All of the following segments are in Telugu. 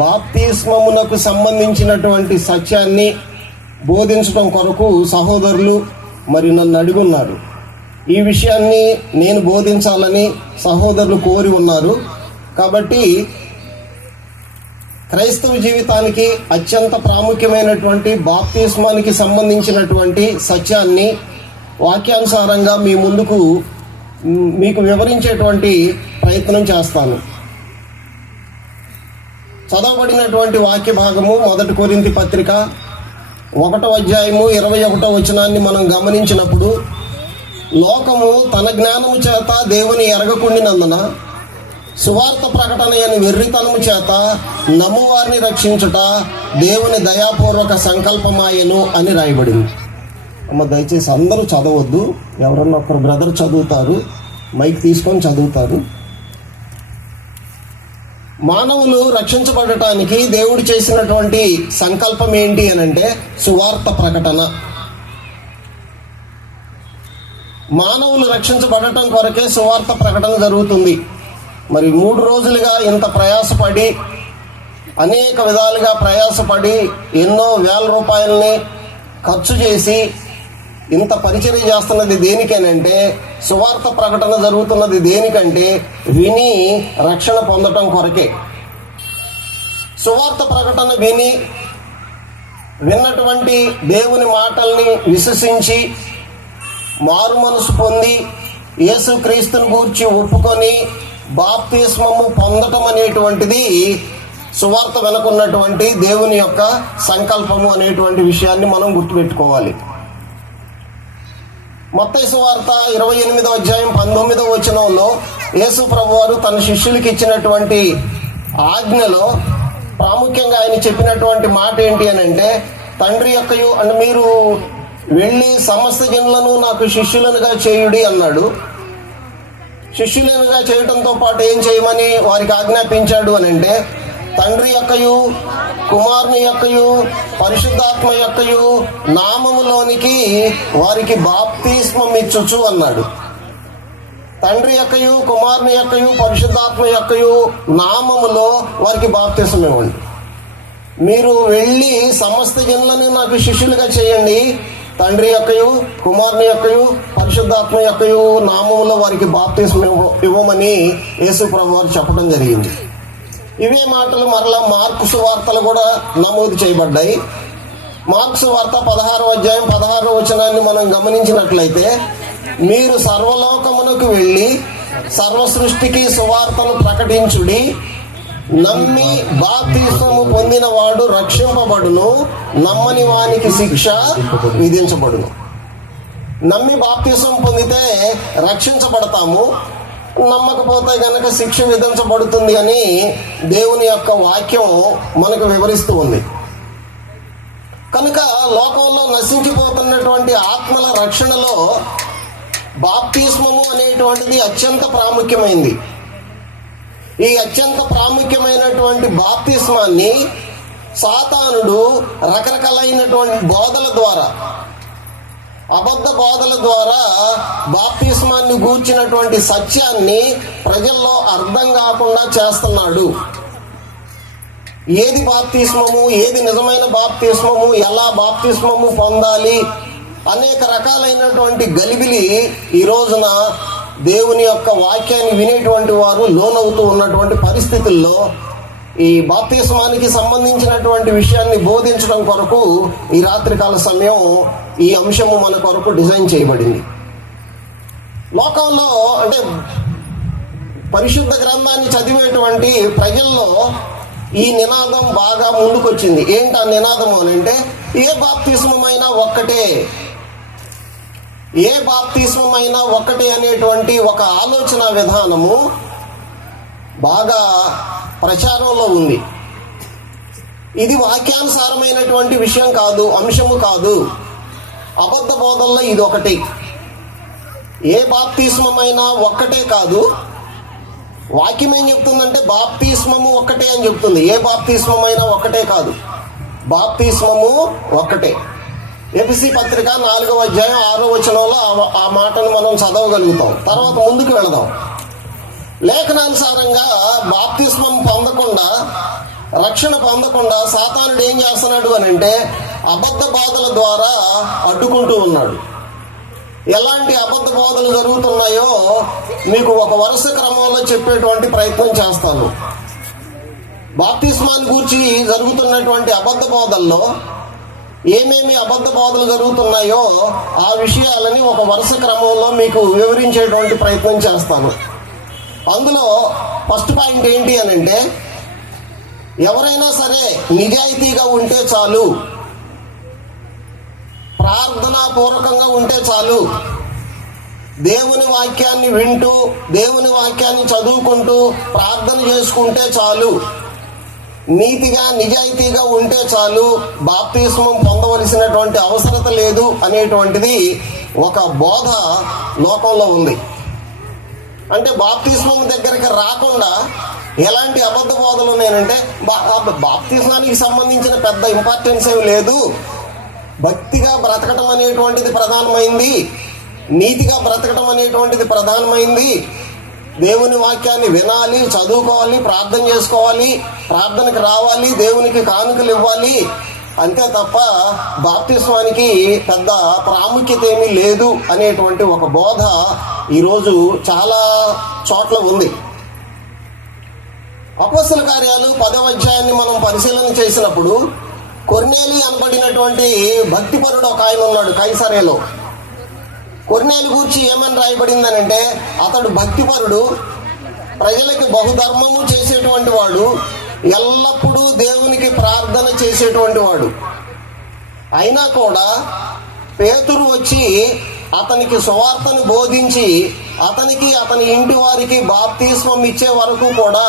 బాప్తిస్మమునకు సంబంధించినటువంటి సత్యాన్ని బోధించడం కొరకు సహోదరులు మరి నన్ను అడుగున్నారు. ఈ విషయాన్ని నేను బోధించాలని సహోదరులు కోరి ఉన్నారు. కాబట్టి క్రైస్తవ జీవితానికి అత్యంత ప్రాముఖ్యమైనటువంటి బాప్తిస్మానికి సంబంధించినటువంటి సత్యాన్ని వాక్యానుసారంగా మీ ముందుకు మీకు వివరించేటువంటి ప్రయత్నం చేస్తాను. చదవబడినటువంటి వాక్య భాగము 1 కొరింథీ పత్రిక 1వ అధ్యాయము 21వ వచనాన్ని మనం గమనించినప్పుడు, లోకము తన జ్ఞానము చేత దేవుని ఎరగకుండినందున సువార్త ప్రకటన అని వెర్రితనము చేత నమ్మువారిని రక్షించుట దేవుని దయాపూర్వక సంకల్పమాయను అని రాయబడింది. దయచేసి అందరూ చదవద్దు, ఎవరన్నా ఒకరు బ్రదర్ చదువుతారు, మైక్ తీసుకొని చదువుతారు. మానవులు రక్షించబడటానికి దేవుడు చేసినటువంటి సంకల్పం ఏంటి అనంటే సువార్త ప్రకటన. మానవులు రక్షించబడటం కొరకే సువార్త ప్రకటన జరుగుతుంది. మరి 3 రోజులుగా ఇంత ప్రయాసపడి, అనేక విధాలుగా ప్రయాసపడి, ఎన్నో వేల రూపాయలని ఖర్చు చేసి ఇంత పరిచర్య చేస్తున్నది దేనికేనంటే, సువార్త ప్రకటన జరుగుతున్నది దేనికంటే విని రక్షణ పొందటం కొరకే. సువార్త ప్రకటన విన్నటువంటి దేవుని మాటల్ని విశ్వసించి మారు మనసు పొంది యేసుక్రీస్తుని గూర్చి ఒప్పుకొని బాప్తిస్మము పొందటం అనేటువంటిది సువార్త వెనుకున్నటువంటి దేవుని యొక్క సంకల్పము అనేటువంటి విషయాన్ని మనం గుర్తుపెట్టుకోవాలి. మత్తయి సువార్త 28వ అధ్యాయం 19వ వచనంలో యేసు ప్రభువారు తన శిష్యులకి ఇచ్చినటువంటి ఆజ్ఞలో ప్రాముఖ్యంగా ఆయన చెప్పినటువంటి మాట ఏంటి అని అంటే, తండ్రి యొక్కయు అంటే మీరు వెళ్ళి సమస్త జనులను నాకు శిష్యులనుగా చేయుడి అన్నాడు. శిష్యులనుగా చేయడంతో పాటు ఏం చేయమని వారికి ఆజ్ఞాపించాడు అని అంటే, తండ్రి యొక్కయు కుమారుని యొక్కయు పరిశుద్ధాత్మ యొక్కయు నామములోనికి వారికి బాప్తిస్మం ఇచ్చుచు అన్నాడు. తండ్రి యొక్కయు కుమారుని యొక్కయు పరిశుద్ధాత్మ యొక్కయు నామములో వారికి బాప్తిస్మం ఇవ్వండి. మీరు వెళ్ళి సమస్త జనులను నాకు శిష్యులుగా చేయండి, తండ్రి యొక్కయు కుమారుని యొక్కయు పరిశుద్ధాత్మ యొక్కయు నామములో వారికి బాప్తిస్మం ఇవ్వమని యేసు ప్రభువారు చెప్పడం జరిగింది. ఇవే మాటలు మరలా మార్కు సువార్తలు కూడా నమోదు చేయబడ్డాయి. మార్కు సువార్త 16వ అధ్యాయం 16వ వచనాన్ని మనం గమనించినట్లయితే, మీరు సర్వలోకమునకు వెళ్ళి సర్వ సృష్టికి సువార్తను ప్రకటించుడి, నమ్మి బాప్తిస్మము పొందిన వాడు రక్షింపబడును, నమ్మని వానికి శిక్ష విధించబడును. నమ్మి బాప్తిస్మం పొందితే రక్షించబడతాము, నమ్మకపోతే గనక శిక్ష విధించబడుతుంది అని దేవుని యొక్క వాక్యం మనకు వివరిస్తూ ఉంది. కనుక లోకంలో నశించిపోతున్నటువంటి ఆత్మల రక్షణలో బాప్తిస్మము అనేటువంటిది అత్యంత ప్రాముఖ్యమైంది. ఈ అత్యంత ప్రాముఖ్యమైనటువంటి బాప్తిస్మాన్ని సాతానుడు రకరకాలైనటువంటి బోధల ద్వారా, అబద్ధ బోధల ద్వారా బాప్తిస్మాన్ని గూర్చినటువంటి సత్యాన్ని ప్రజల్లో అర్థం కాకుండా చేస్తున్నాడు. ఏది బాప్తిస్మము, ఏది నిజమైన బాప్తిస్మము, ఎలా బాప్తిస్మము పొందాలి, అనేక రకాలైనటువంటి గలిబిలి ఈ రోజున దేవుని యొక్క వాక్యాన్ని వినేటువంటి వారు లోనవుతూ ఉన్నటువంటి పరిస్థితుల్లో ఈ బాప్తిస్మానికి సంబంధించినటువంటి విషయాన్ని బోధించడం కొరకు ఈ రాత్రికాల సమయం ఈ అంశము మన కొరకు డిజైన్ చేయబడింది. లోకంలో అంటే పరిశుద్ధ గ్రంథాన్ని చదివేటువంటి ప్రజల్లో ఈ నినాదం బాగా ముందుకొచ్చింది. ఏంటి ఆ నినాదము అని అంటే, ఏ బాప్తిస్మమైనా ఒక్కటే, ఏ బాప్తిస్మమైనా ఒక్కటే అనేటువంటి ఒక ఆలోచన విధానము బాగా ప్రచారంలో ఉంది. ఇది వాక్యానుసారమైనటువంటి విషయం కాదు, అంశము కాదు. అబద్ధ బోధల్లో ఇది ఒకటి. ఏ బాప్తిస్మమైనా ఒక్కటే కాదు, వాక్యం ఏం చెప్తుందంటే బాప్తిస్మము ఒక్కటే అని చెప్తుంది. ఏ బాప్తిస్మమైనా ఒక్కటే కాదు, బాప్తిస్మము ఒక్కటే. ఎఫెసీ పత్రిక 4వ అధ్యాయం 6వ వచనంలో ఆ మాటను మనం చదవగలుగుతాం. తర్వాత ముందుకు వెళదాం. లేఖనానుసారంగా బాప్తిస్మం పొందకుండా రక్షణ పొందకుండా సాతానుడు ఏం చేస్తున్నాడు అని అంటే అబద్ధ బోధల ద్వారా అడ్డుకుంటూ ఉన్నాడు. ఎలాంటి అబద్ధ బోధలు జరుగుతున్నాయో మీకు ఒక వరుస క్రమంలో చెప్పేటువంటి ప్రయత్నం చేస్తాను. బాప్తిస్మాన్ని గూర్చి జరుగుతున్నటువంటి అబద్ధ బోధల్లో ఏమేమి అబద్ధ బోధలు జరుగుతున్నాయో ఆ విషయాలని ఒక వరుస క్రమంలో మీకు వివరించేటువంటి ప్రయత్నం చేస్తాను. అందులో ఫస్ట్ పాయింట్ ఏంటి అని అంటే, ఎవరైనా సరే నిజాయితీగా ఉంటే చాలు, ప్రార్థనాపూర్వకంగా ఉంటే చాలు, దేవుని వాక్యాన్ని వింటూ దేవుని వాక్యాన్ని చదువుకుంటూ ప్రార్థన చేసుకుంటే చాలు, నీతిగా నిజాయితీగా ఉంటే చాలు, బాప్తిస్మం పొందవలసినటువంటి అవసరత లేదు అనేటువంటిది ఒక బోధ లోకంలో ఉంది. అంటే బాప్తిస్మం దగ్గరికి రాకుండా ఎలాంటి అబద్ధ బోధలు ఉన్నాయంటే, బాప్తిస్మానికి సంబంధించిన పెద్ద ఇంపార్టెన్స్ ఏమి లేదు, భక్తిగా బ్రతకటం అనేటువంటిది ప్రధానమైంది, నీతిగా బ్రతకటం అనేటువంటిది ప్రధానమైంది, దేవుని వాక్యాన్ని వినాలి, చదువుకోవాలి, ప్రార్థన చేసుకోవాలి, ప్రార్థనకు రావాలి, దేవునికి కానుకలు ఇవ్వాలి, అంతే తప్ప బాప్తిస్మానికి పెద్ద ప్రాముఖ్యత ఏమీ లేదు అనేటువంటి ఒక బోధ ఈరోజు చాలా చోట్ల ఉంది. అపోస్తల కార్యాలు 10వ అధ్యాయాన్ని మనం పరిశీలన చేసినప్పుడు కొర్నేలి అనబడినటువంటి భక్తిపరుడు ఒక ఆయన ఉన్నాడు కైసరేలో. కొర్నేలి గూర్చి ఏమని రాయబడిందనంటే, అతడు భక్తిపరుడు, ప్రజలకి బహుధర్మము చేసేటువంటి వాడు, ఎల్లప్పుడూ దేవునికి ప్రార్థన చేసేటువంటి వాడు. అయినా కూడా పేతురు వచ్చి అతనికి సువార్తను బోధించి అతనికి అతని ఇంటి వారికి బాప్తిస్మం ఇచ్చే వరకు కూడా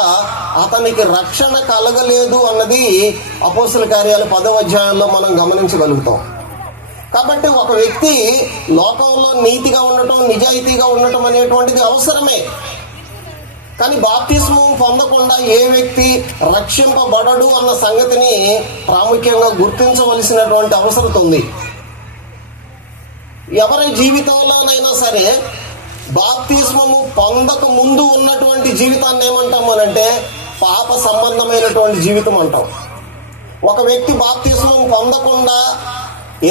అతనికి రక్షణ కలగలేదు అన్నది అపోస్తల కార్యాలు 10వ అధ్యాయంలో మనం గమనించగలుగుతాం. కాబట్టి ఒక వ్యక్తి లోకంలో నీతిగా ఉండటం, నిజాయితీగా ఉండటం అనేటువంటిది అవసరమే. కానీ బాప్తిస్మం పొందకుండా ఏ వ్యక్తి రక్షింపబడడు అన్న సంగతిని ప్రాముఖ్యంగా గుర్తించవలసినటువంటి అవసరం ఉంది. ఎవరి జీవితంలోనైనా సరే బాప్తిస్మము పొందక ముందు ఉన్నటువంటి జీవితాన్ని ఏమంటాం అనంటే పాప సంబంధమైనటువంటి జీవితం అంటాం. ఒక వ్యక్తి బాప్తిస్మం పొందకుండా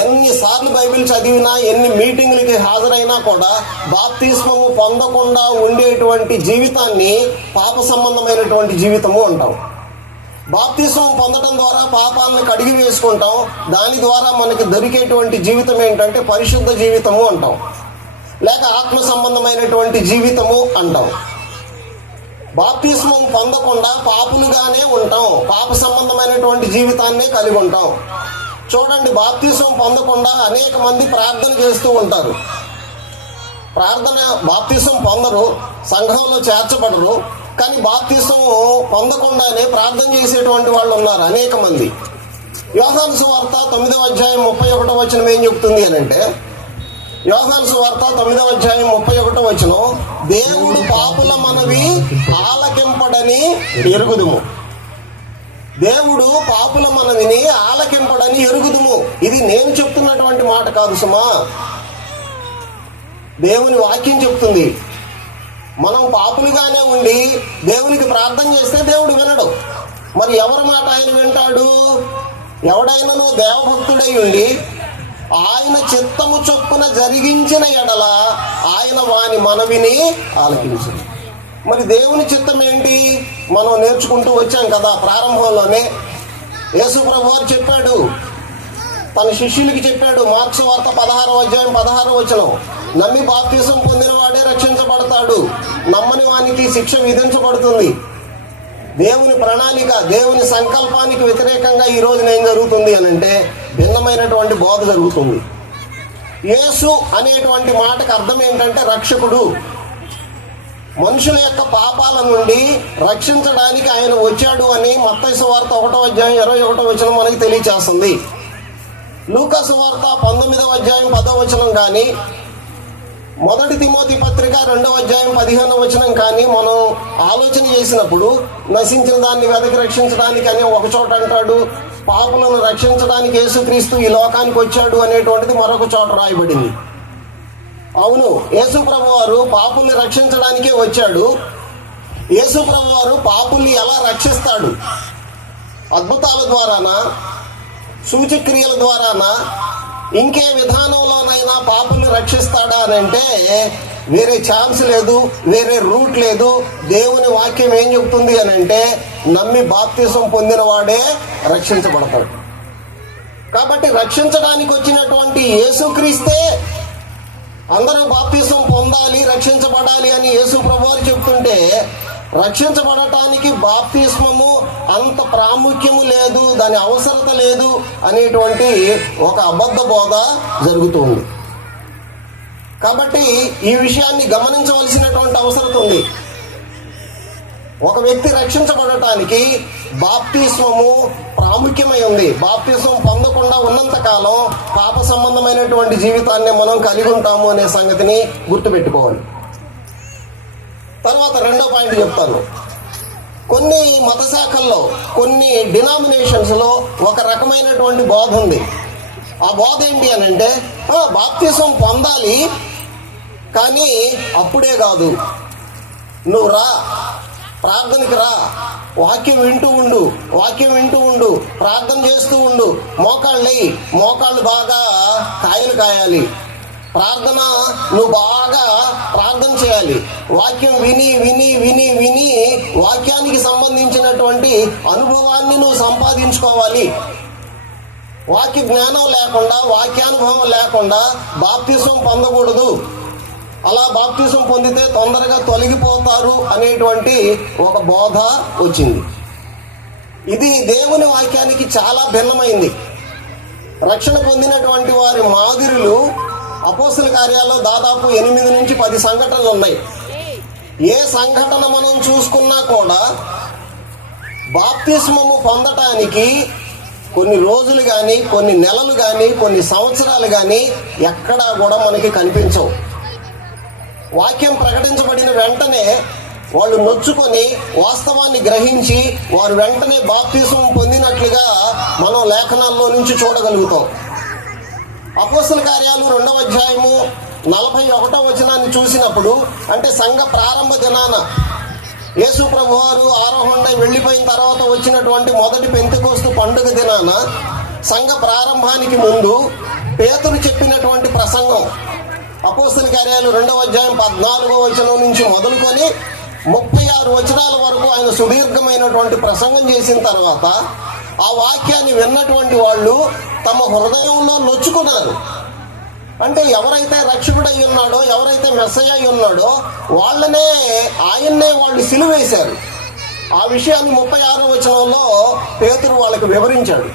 ఎన్నిసార్లు బైబిల్ చదివినా, ఎన్ని మీటింగులకి హాజరైనా కూడా బాప్తిస్మము పొందకుండా ఉండేటువంటి జీవితాన్ని పాప సంబంధమైనటువంటి జీవితము అంటాం. బాప్తిస్మం పొందడం ద్వారా పాపాలను కడిగి వేసుకుంటాం. దాని ద్వారా మనకి దొరికేటువంటి జీవితం ఏంటంటే పరిశుద్ధ జీవితము అంటాం, లేక ఆత్మ సంబంధమైనటువంటి జీవితము అంటాం. బాప్తిస్మం పొందకుండా పాపులుగానే ఉంటాం, పాప సంబంధమైనటువంటి జీవితాన్నే కలిగి ఉంటాం. చూడండి, బాప్తిస్మం పొందకుండా అనేక మంది ప్రార్థన చేస్తూ ఉంటారు. బాప్తిస్మం పొందరు, సంఘంలో చేర్చబడరు, కానీ బాప్తిస్మం పొందకుండానే ప్రార్థన చేసేటువంటి వాళ్ళు ఉన్నారు అనేక మంది. యోహాను సువార్త 9వ అధ్యాయం 31వ వచనం ఏం చెప్తుంది అని అంటే, యోహాను సువార్త 9వ అధ్యాయం 31వ వచనం, దేవుడు పాపుల మనవి ఆలకింపడని ఎరుగుదుము. దేవుడు పాపుల మనవిని ఆలకింపడని ఎరుగుదుము. ఇది నేను చెప్తున్నటువంటి మాట కాదు సుమా, దేవుని వాక్యం చెప్తుంది. మనం పాపులుగానే ఉండి దేవునికి ప్రార్థన చేస్తే దేవుడు వినడు. మరి ఎవరి మాట ఆయన వింటాడు? ఎవడైనాను దేవభక్తుడై ఉండి ఆయన చిత్తము చొప్పున జరిగించిన ఎడల ఆయన వాని మనవిని ఆలకించింది. మరి దేవుని చిత్తం ఏంటి? మనం నేర్చుకుంటూ వచ్చాం కదా. ప్రారంభంలోనే యేసు ప్రభువు వారు చెప్పాడు, తన శిష్యులకి చెప్పాడు. మార్క్స్ వార్త 16వ అధ్యాయం 16వ వచనం, నమ్మి బాప్తిసం పొందిన వాడే రక్షించబడతాడు, నమ్మని వానికి శిక్ష విధించబడుతుంది. దేవుని ప్రణాళిక, దేవుని సంకల్పానికి వ్యతిరేకంగా ఈ రోజున ఏం జరుగుతుంది అని అంటే భిన్నమైనటువంటి బోధ జరుగుతుంది. యేసు అనేటువంటి మాటకు అర్థం ఏంటంటే రక్షకుడు. మనుషుల యొక్క పాపాల నుండి రక్షించడానికి ఆయన వచ్చాడు అని మత్తయి సువార్త 1వ అధ్యాయం 21వ వచనం మనకి తెలియచేస్తుంది. లూకా సువార్త 19వ అధ్యాయం 10వ వచనం కానీ, 1 తిమోతి పత్రిక 2వ అధ్యాయం 15వ వచనం కానీ మనం ఆలోచన చేసినప్పుడు, నశించిన దాన్ని వెదకి రక్షించడానికి అని ఒక చోట అంటాడు, పాపులను రక్షించడానికి యేసుక్రీస్తు ఈ లోకానికి వచ్చాడు అనేటువంటిది మరొక చోట రాయబడింది. అవును, యేసు ప్రభువారు పాపుల్ని రక్షించడానికే వచ్చాడు. యేసు ప్రభువారు పాపుల్ని ఎలా రక్షిస్తాడు? అద్భుతాల ద్వారానా, సూచక్రియల ద్వారానా, ఇంకే విధానంలోనైనా పాపుల్ని రక్షిస్తాడా అని అంటే వేరే ఛాన్స్ లేదు, వేరే రూట్ లేదు. దేవుని వాక్యం ఏం చెబుతుంది అని అంటే నమ్మి బాప్తిసం పొందిన వాడే రక్షించబడతాడు. కాబట్టి రక్షించడానికి వచ్చినటువంటి యేసుక్రీస్తే అందరూ బాప్తిసం పొందాలి, రక్షించబడాలి అని యేసు ప్రభువారు చెప్తుంటే రక్షించబడటానికి బాప్తిస్మము అంత ప్రాముఖ్యము లేదు, దాని అవసరత లేదు అనేటువంటి ఒక అబద్ధ బోధ జరుగుతుంది. కాబట్టి ఈ విషయాన్ని గమనించవలసినటువంటి అవసరం ఉంది. ఒక వ్యక్తి రక్షించబడటానికి బాప్తిస్మము ప్రాముఖ్యమై ఉంది. బాప్తిస్మం పొందకుండా ఉన్నంత కాలం పాప సంబంధమైనటువంటి జీవితాన్ని మనం కలిగి ఉంటాము అనే సంగతిని గుర్తుపెట్టుకోవాలి. తర్వాత రెండో పాయింట్ చెప్తాను. కొన్ని మత శాఖల్లో, కొన్ని డినామినేషన్స్లో ఒక రకమైనటువంటి బోధ ఉంది. ఆ బోధ ఏంటి అని అంటే బాప్తిసం పొందాలి, కానీ అప్పుడే కాదు, నువ్వు రా, ప్రార్థనకి రా, వాక్యం వింటూ ఉండు, ప్రార్థన చేస్తూ ఉండు, మోకాళ్ళు బాగా కాయలు కాయాలి, ప్రార్థన నువ్వు బాగా ప్రార్థన చేయాలి, వాక్యం విని వాక్యానికి సంబంధించినటువంటి అనుభవాన్ని నువ్వు సంపాదించుకోవాలి. వాక్య జ్ఞానం లేకుండా, వాక్యానుభవం లేకుండా బాప్తిసం పొందకూడదు. అలా బాప్తిసం పొందితే తొందరగా తొలగిపోతారు అనేటువంటి ఒక బోధ వచ్చింది. ఇది దేవుని వాక్యానికి చాలా భిన్నమైంది. రక్షణ పొందినటువంటి వారి మాదిరులు అపోస్తల కార్యాల్లో దాదాపు 8 నుంచి 10 సంఘటనలు ఉన్నాయి. ఏ సంఘటన మనం చూసుకున్నా కూడా బాప్తిస్మము పొందటానికి కొన్ని రోజులు కానీ, కొన్ని నెలలు కానీ, కొన్ని సంవత్సరాలు కానీ ఎక్కడా కూడా మనకి కనిపించవు. వాక్యం ప్రకటించబడిన వెంటనే వాళ్ళు నొచ్చుకొని వాస్తవాన్ని గ్రహించి వారు వెంటనే బాప్తిసం పొందినట్లుగా మనం లేఖనాల్లో నుంచి చూడగలుగుతాం. అపోస్తల కార్యాలు 2వ అధ్యాయము 41వ వచనాన్ని చూసినప్పుడు, అంటే సంఘ ప్రారంభ దినాన యేసు ప్రభువారు ఆరోహణై వెళ్ళిపోయిన తర్వాత వచ్చినటువంటి మొదటి పెంతెకోస్తు పండుగ దినాన సంఘ ప్రారంభానికి ముందు పేతురు చెప్పినటువంటి ప్రసంగం, అపోస్తల కార్యాలు 2వ అధ్యాయం 14వ వచనం నుంచి మొదలుకొని 36 వచనాల వరకు ఆయన సుదీర్ఘమైనటువంటి ప్రసంగం చేసిన తర్వాత ఆ వాక్యాన్ని విన్నటువంటి వాళ్ళు తమ హృదయంలో నొచ్చుకున్నారు. అంటే ఎవరైతే రక్షకుడై ఉన్నాడో, ఎవరైతే మెస్సయ్య అయి ఉన్నాడో ఆయన్నే వాళ్ళు సిలువేశారు. ఆ విషయాన్ని 36వ వచనంలో పేతురు వాళ్ళకి వివరించాడు.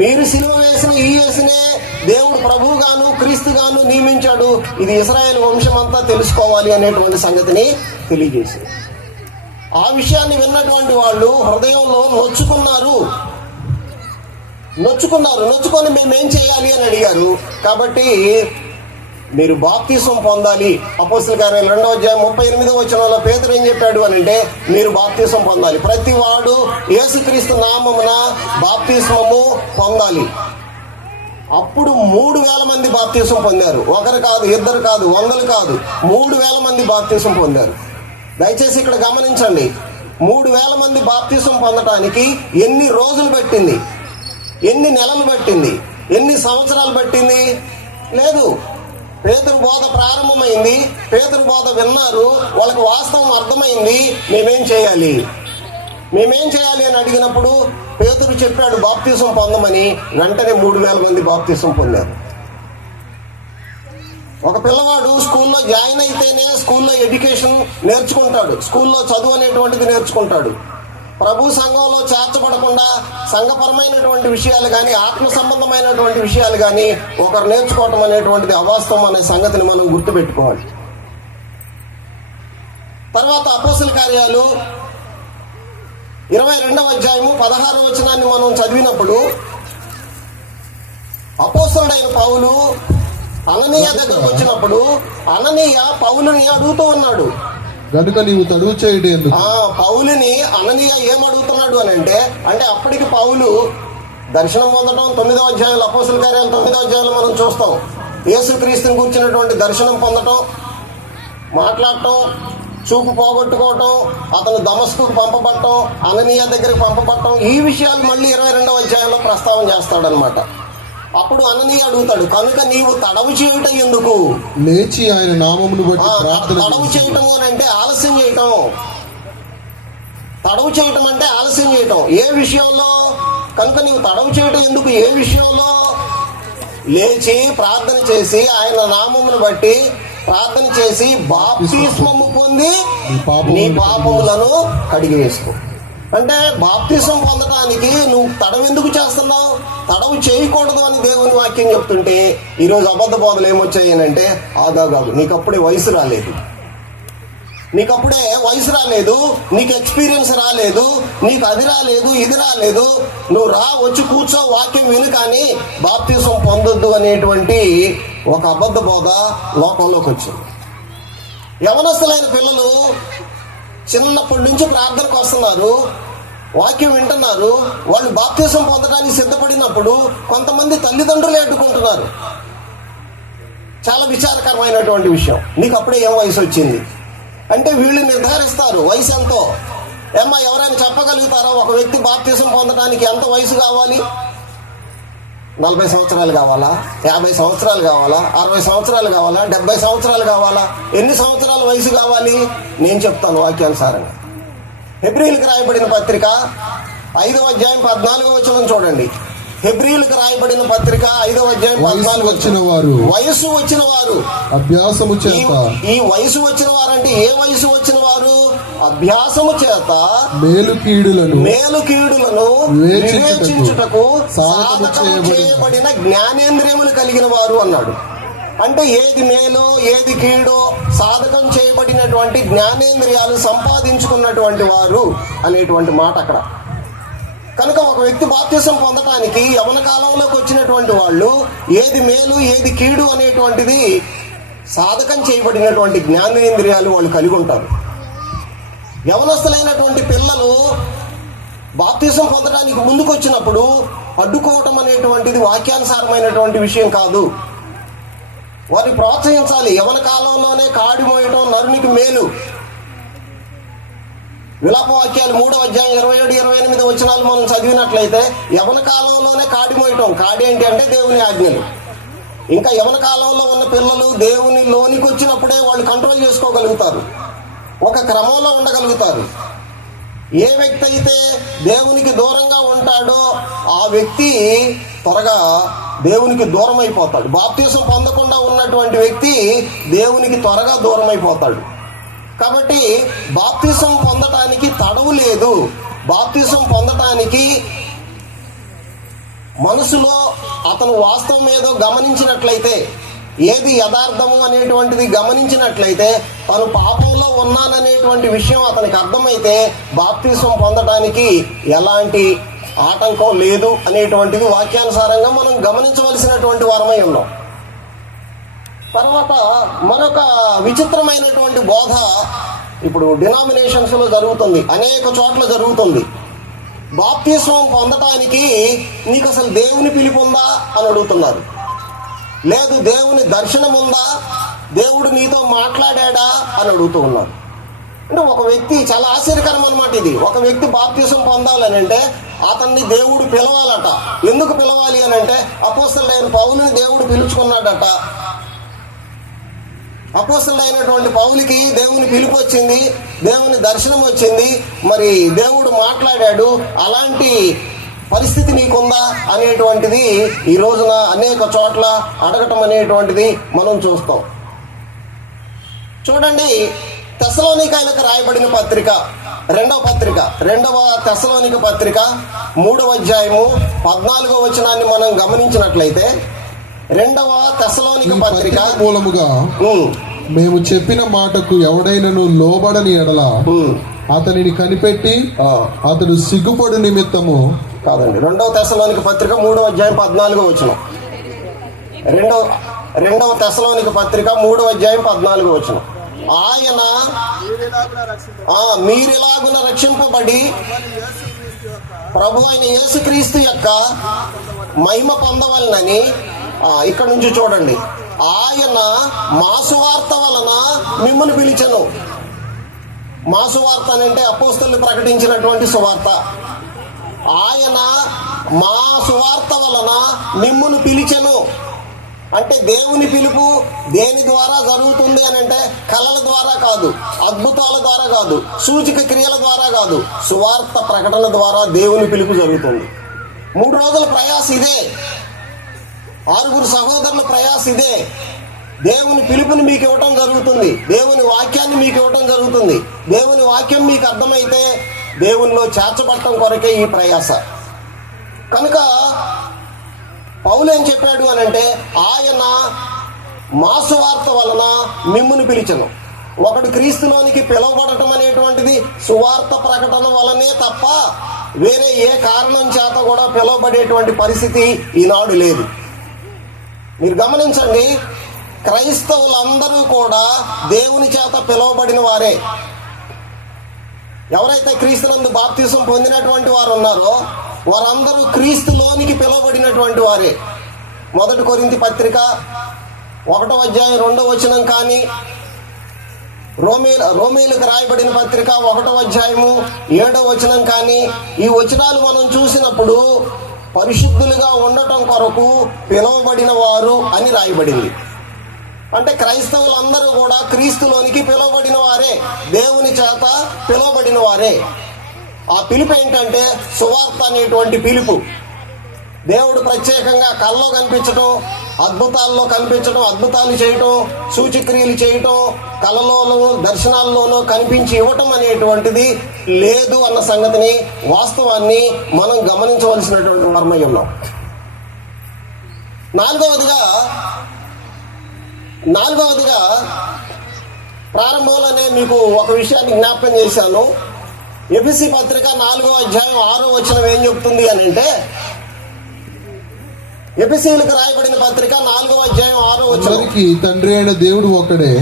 మీరు సిలువ వేసిన ఈ యేసునే దేవుడు ప్రభువుగాను క్రీస్తుగాను నియమించాడు, ఇది ఇశ్రాయేలు వంశం అంతా తెలుసుకోవాలి అనేటువంటి సంగతిని తెలియజేశారు. ఆ విషయాన్ని విన్నటువంటి వాళ్ళు హృదయంలో నొచ్చుకొని మేమేం చేయాలి అని అడిగారు. కాబట్టి మీరు బాప్తిసం పొందాలి. అపోస్తల కార్యాలు 2వ అధ్యాయం 38వ వచనంలో పేతురు ఏం చెప్పాడు అని అంటే మీరు బాప్తిసం పొందాలి. ప్రతి వాడు యేసుక్రీస్తు నామమున బాప్తిస్మము పొందాలి. అప్పుడు 3,000 మంది బాప్తిసం పొందారు. ఒకరు కాదు, ఇద్దరు కాదు, 100 కాదు, 3,000 మంది బాప్తిసం పొందారు. దయచేసి ఇక్కడ గమనించండి, 3,000 మంది బాప్తిసం పొందటానికి ఎన్ని రోజులు పట్టింది, ఎన్ని నెలలు పట్టింది, ఎన్ని సంవత్సరాలు పట్టింది? లేదు. పేతురు బోధ ప్రారంభమైంది, పేతురు బోధ విన్నారు, వాళ్ళకి వాస్తవం అర్థమైంది. మేమేం చేయాలి అని అడిగినప్పుడు పేతురు చెప్పాడు బాప్తిసం పొందమని. వెంటనే 3,000 మంది బాప్తిసం పొందారు. ఒక పిల్లవాడు స్కూల్లో జాయిన్ అయితేనే స్కూల్లో ఎడ్యుకేషన్ నేర్చుకుంటాడు, స్కూల్లో చదువు అనేటువంటిది నేర్చుకుంటాడు. ప్రభు సంఘంలో చేర్చబడకుండా సంఘపరమైనటువంటి విషయాలు కానీ, ఆత్మ సంబంధమైనటువంటి విషయాలు కానీ ఒకరు నేర్చుకోవటం అనేటువంటిది అవాస్తవం అనే సంగతిని మనం గుర్తుపెట్టుకోవాలి. తర్వాత అపోస్తల కార్యాలు 22వ అధ్యాయము 16వ వచనాన్ని మనం చదివినప్పుడు అపోస్తలుడైన పౌలు అననీయ దగ్గరకు వచ్చినప్పుడు అననీయ పౌలుని అడుగుతూ ఉన్నాడు, గనుక నీవు తడువు చేయడం ఎందుకు? పౌలుని అననీయ ఏమడుగుతున్నాడు అని అంటే అప్పటికి పౌలు దర్శనం పొందడం 9వ అధ్యాయంలో, అపోస్తల కార్యాలు 9వ అధ్యాయంలో మనం చూస్తాం. యేసుక్రీస్తుని కూర్చున్నటువంటి దర్శనం పొందటం, మాట్లాడటం, చూపు పోగొట్టుకోవటం, అతను దమస్కుకు పంపబడటం, అననీయ దగ్గరికి పంపబడటం, ఈ విషయాలు మళ్ళీ 22వ అధ్యాయంలో ప్రస్తావన చేస్తాడనమాట. అప్పుడు అననీయ అడుగుతాడు, కనుక నీవు తడవు చేయుట ఎందుకు? లేచి ఆయన నామమును బట్టి ప్రార్థన తడవు చేయటం అని అంటే ఆలస్యం చేయటం. తడవు చేయటం అంటే ఆలస్యం చేయటం. ఏ విషయంలో? కనుక నీవు తడవు చేయటం ఎందుకు? ఏ విషయంలో? లేచి ప్రార్థన చేసి ఆయన నామమును బట్టి ప్రార్థన చేసి బాప్తిస్మము పొంది నీ పాపములను కడిగి వేసుకో. అంటే బాప్తిస్మం పొందడానికి నువ్వు తడవు ఎందుకు చేస్తున్నావు? తడవు చేయకూడదు అని దేవుని వాక్యం చెప్తుంటే ఈరోజు అబద్ధ బోధలు ఏమొచ్చాయనంటే, ఆగాగాగు, నీకప్పుడే వయసు రాలేదు, నీకప్పుడే వయసు రాలేదు, నీకు ఎక్స్పీరియన్స్ రాలేదు, నీకు అది రాలేదు, ఇది రాలేదు, నువ్వు వచ్చి కూర్చో, వాక్యం విను, కానీ బాప్తిసం పొందొద్దు అనేటువంటి ఒక అబద్ధ బోధ లోకంలోకి వచ్చింది. యవనస్తులైన పిల్లలు చిన్నప్పటి నుంచి ప్రార్థనకు వస్తున్నారు, వాక్యం వింటున్నారు. వాళ్ళు బాప్తిసం పొందడానికి సిద్ధపడినప్పుడు కొంతమంది తల్లిదండ్రులు అడ్డుకుంటున్నారు. చాలా విచారకరమైనటువంటి విషయం. నీకు అప్పుడే ఏం వయసు వచ్చింది అంటే వీళ్ళు నిర్ధారిస్తారు వయసు ఎంతో. ఏమ్మా, ఎవరైనా చెప్పగలుగుతారా ఒక వ్యక్తి బాప్తిసం పొందడానికి ఎంత వయసు కావాలి? 40 సంవత్సరాలు కావాలా? 50 సంవత్సరాలు కావాలా? 60 సంవత్సరాలు కావాలా? 70 సంవత్సరాలు కావాలా? ఎన్ని సంవత్సరాల వయసు కావాలి? నేను చెప్తాను వాక్యానుసారంగా. హెబ్రీయులకు రాయబడిన పత్రిక 5వ అధ్యాయం 14వ వచనం చూడండి. హెబ్రీయులకు రాయబడిన పత్రిక 5వ అధ్యాయం 14వ వచనం. వయసు వచ్చిన వారు అభ్యాసము చేత. ఈ వయసు వచ్చిన వారంటే ఏ వయసు వచ్చిన వారు? అభ్యాసము చేత మేలు కీడులను వివేచించుటకు సాధకము చేయబడిన జ్ఞానేంద్రియములు కలిగిన వారు అన్నాడు. అంటే ఏది మేలో ఏది కీడో సాధకం చేయబడినటువంటి జ్ఞానేంద్రియాలు సంపాదించుకున్నటువంటి వారు అనేటువంటి మాట అక్కడ. కనుక ఒక వ్యక్తి బాప్తిసం పొందటానికి యవన కాలంలోకి వచ్చినటువంటి వాళ్ళు ఏది మేలు ఏది కీడు అనేటువంటిది సాధకం చేయబడినటువంటి జ్ఞానేంద్రియాలు వాళ్ళు కలిగి ఉంటారు. యవనస్తులైనటువంటి పిల్లలు బాప్తిసం పొందడానికి ముందుకు వచ్చినప్పుడు అడ్డుకోవటం అనేటువంటిది వాక్యానుసారమైనటువంటి విషయం కాదు. వారిని ప్రోత్సహించాలి. యవన కాలంలోనే కాడి మోయటం నరునికి మేలు. విలాపవాక్యాలు 3వ అధ్యాయం 27, 28 వచనాలు మనం చదివినట్లయితే యవన కాలంలోనే కాడి మోయటం. కాడి ఏంటి అంటే దేవుని ఆజ్ఞలు. ఇంకా యవన కాలంలో ఉన్న పిల్లలు దేవుని లోనికి వచ్చినప్పుడే వాళ్ళు కంట్రోల్ చేసుకోగలుగుతారు, ఒక క్రమంలో ఉండగలుగుతారు. ఏ వ్యక్తి అయితే దేవునికి దూరంగా ఉంటాడో ఆ వ్యక్తి త్వరగా దేవునికి దూరం అయిపోతాడు. బాప్తిసం పొందకుండా ఉన్నటువంటి వ్యక్తి దేవునికి త్వరగా దూరం అయిపోతాడు. కాబట్టి బాప్తిసం పొందటానికి తడవు లేదు. బాప్తిసం పొందటానికి మనసులో అతను వాస్తవం ఏదో గమనించినట్లయితే, ఏది యథార్థము అనేటువంటిది గమనించినట్లయితే, తను పాపంలో ఉన్నాననేటువంటి విషయం అతనికి అర్థమైతే బాప్తిసం పొందటానికి ఎలాంటి ఆటంకం లేదు అనేటువంటిది వాక్యానుసారంగా మనం గమనించవలసినటువంటి వారమై ఉన్నాం. తర్వాత మరొక విచిత్రమైనటువంటి బోధ ఇప్పుడు డినామినేషన్స్ లో జరుగుతుంది, అనేక చోట్ల జరుగుతుంది. బాప్తిస్మం పొందటానికి నీకు అసలు దేవుని పిలుపు ఉందా అని అడుగుతున్నారు. లేదు దేవుని దర్శనం ఉందా, దేవుడు నీతో మాట్లాడా అని అడుగుతూ ఉన్నారు. అంటే ఒక వ్యక్తి, చాలా ఆశ్చర్యకరం అన్నమాట ఇది. ఒక వ్యక్తి బాప్తిసం పొందాలని అంటే అతన్ని దేవుడు పిలవాలట. ఎందుకు పిలవాలి అని అంటే అపోస్తలుడైన పౌలుని దేవుడు పిలుచుకున్నాడట. అపోస్తలుడైనటువంటి పౌలుకి దేవుని పిలుపు వచ్చింది, దేవుని దర్శనం వచ్చింది, మరి దేవుడు మాట్లాడాడు. అలాంటి పరిస్థితి నీకుందా అనేటువంటిది ఈ రోజున అనేక చోట్ల అడగటం అనేటువంటిది మనం చూస్తాం. చూడండి, తెస్సలోనికైలకు రాయబడిన పత్రిక, రెండవ తెస్సలోనిక పత్రిక 3వ అధ్యాయము 14వ వచనాన్ని మనం గమనించినట్లయితే, 2వ తెస్సలోనిక పత్రిక మూలముగా మేము చెప్పిన మాటకు ఎవడైనను లోబడని ఎడల అతనిని కనిపెట్టి అతడు సిగ్గుపడు నిమిత్తము. కాదండి, 2వ తెస్సలోనిక పత్రిక 3వ అధ్యాయం 14వ వచనం. 2వ తెస్సలోనిక పత్రిక 3వ అధ్యాయం 14వ వచనం. ఆయన మీరిలాగున రక్షింపబడి ప్రభు అయిన యేసుక్రీస్తు యొక్క మహిమ పొందవలనని, ఇక్కడ నుంచి చూడండి, ఆయన మా సువార్త వలన మిమ్మల్ని పిలిచెను. మా సువార్త అని అంటే అపోస్తలులు ప్రకటించినటువంటి సువార్త. ఆయన మా సువార్త వలన మిమ్మును పిలిచెను అంటే దేవుని పిలుపు దేని ద్వారా జరుగుతుంది అని అంటే కళల ద్వారా కాదు, అద్భుతాల ద్వారా కాదు, సూచక క్రియల ద్వారా కాదు, సువార్త ప్రకటన ద్వారా దేవుని పిలుపు జరుగుతుంది. 3 రోజుల ప్రయాస ఇదే, 6 సహోదరుల ప్రయాస ఇదే. దేవుని పిలుపుని మీకు ఇవ్వటం జరుగుతుంది, దేవుని వాక్యాన్ని మీకు ఇవ్వటం జరుగుతుంది. దేవుని వాక్యం మీకు అర్థమైతే దేవునిలో చేర్చబడటం కొరకే ఈ ప్రయాస. కనుక పౌలు ఏం చెప్పాడు అని అంటే ఆయన మా సువార్త వలన మిమ్మును పిలిచెను. ఒకడు క్రీస్తులోనికి పిలువబడటం అనేటువంటిది సువార్త ప్రకటన వలనే తప్ప వేరే ఏ కారణం చేత కూడా పిలువబడేటువంటి పరిస్థితి ఈనాడు లేదు. మీరు గమనించండి, క్రైస్తవులందరూ కూడా దేవుని చేత పిలువబడిన వారే. ఎవరైతే క్రీస్తునందు బాప్తిసం పొందినటువంటి వారు ఉన్నారో వారందరూ క్రీస్తులోనికి పిలువబడినటువంటి వారే. 1 కొరింథీ పత్రిక 1వ అధ్యాయం 2వ వచనం కానీ, రోమీలకు రాయబడిన పత్రిక 1వ అధ్యాయము 7వ వచనం కానీ, ఈ వచనాలు మనం చూసినప్పుడు పరిశుద్ధులుగా ఉండటం కొరకు పిలువబడిన వారు అని రాయబడింది. అంటే క్రైస్తవులందరూ కూడా క్రీస్తులోనికి పిలువబడిన వారే, దేవుని చేత పిలువబడిన వారే. ఆ పిలుపు ఏంటంటే సువార్త అనేటువంటి పిలుపు. దేవుడు ప్రత్యేకంగా కళ్ళలో కనిపించడం, అద్భుతాల్లో కనిపించడం, అద్భుతాలు చేయటం, సూచక్రియలు చేయటం, కళలోనూ దర్శనాల్లోనూ కనిపించి ఇవ్వటం అనేటువంటిది లేదు అన్న సంగతిని, వాస్తవాన్ని మనం గమనించవలసినటువంటి వారమై ఉన్నాం. నాలుగవదిగా ప్రారంభంలోనే మీకు ఒక విషయాన్ని జ్ఞాపకం చేశాను. ఎఫెసీ పత్రిక 4వ అధ్యాయం 6వ వచనం ఏం చెప్తుంది అని అంటే, ఎఫెసీయులకు రాయబడిన పత్రిక 4వ అధ్యాయం 6వ వచనం, తండ్రి అయిన దేవుడు ఒక్కడే,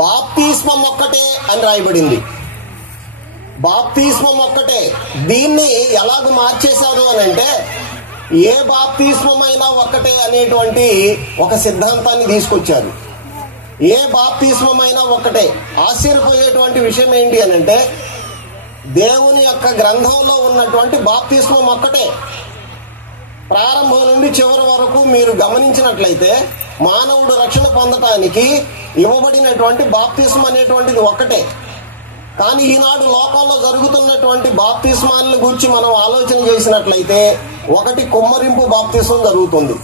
బాప్తిస్మం ఒక్కటే అని రాయబడింది. బాప్తిస్మం ఒక్కటే. దీన్ని ఎలాగ మార్చేశారు అని అంటే ఏ బాప్తిస్మమైనా ఒక్కటే అనేటువంటి ఒక సిద్ధాంతాన్ని తీసుకొచ్చారు. ఏ బాప్తిస్మమైనా ఒక్కటే. ఆశ్చర్యపోయేటువంటి విషయం ఏంటి అని అంటే దేవుని యొక్క గ్రంథంలో ఉన్నటువంటి బాప్తిస్మం ఒక్కటే. ప్రారంభం నుండి చివరి వరకు మీరు గమనించినట్లయితే మానవుడు రక్షణ పొందటానికి ఇవ్వబడినటువంటి బాప్తిస్మం అనేటువంటిది ఒక్కటే. కానీ ఈనాడు లోకంలో జరుగుతున్నటువంటి బాప్తిస్మాలను గురించి మనం ఆలోచన చేసినట్లయితే 1 కుమ్మరింపు బాప్తిస్మం జరుగుతుంది,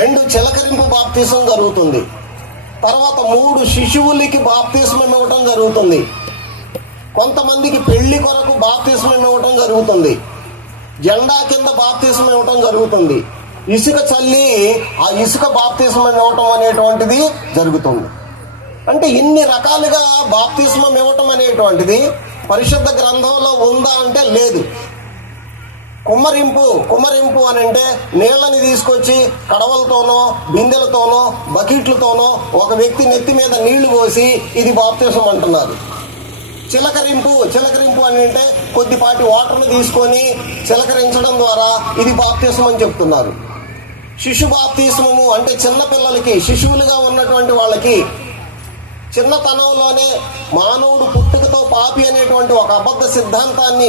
2 చిలకరింపు బాప్తిస్మం జరుగుతుంది, తర్వాత 3 శిశువులకి బాప్తిస్మం ఇవ్వటం జరుగుతుంది, కొంతమందికి పెళ్లి కొరకు బాప్తిస్మం ఇవ్వటం జరుగుతుంది, జెండా కింద బాప్తిస్మం ఇవ్వటం జరుగుతుంది, ఇసుక చల్లి ఆ ఇసుక బాప్తిస్మం ఇవ్వటం అనేటువంటిది జరుగుతుంది. అంటే ఇన్ని రకాలుగా బాప్తిస్మం ఇవ్వటం అనేటువంటిది పరిశుద్ధ గ్రంథంలో ఉందా అంటే లేదు. కుమ్మరింపు అని అంటే నీళ్ళని తీసుకొచ్చి కడవలతోనో బిందెలతోనో బకెట్లతోనో ఒక వ్యక్తి నెత్తి మీద నీళ్లు పోసి ఇది బాప్తిస్మం అంటున్నారు. చిలకరింపు అని అంటే కొద్దిపాటి వాటర్ని తీసుకొని చిలకరించడం ద్వారా ఇది బాప్తిస్మం అని చెప్తున్నారు. శిశు బాప్తిస్మము అంటే చిన్నపిల్లలకి, శిశువులుగా ఉన్నటువంటి వాళ్ళకి చిన్నతనంలోనే మానవుడు పుట్టుకతో పాపి అనేటువంటి ఒక అబద్ధ సిద్ధాంతాన్ని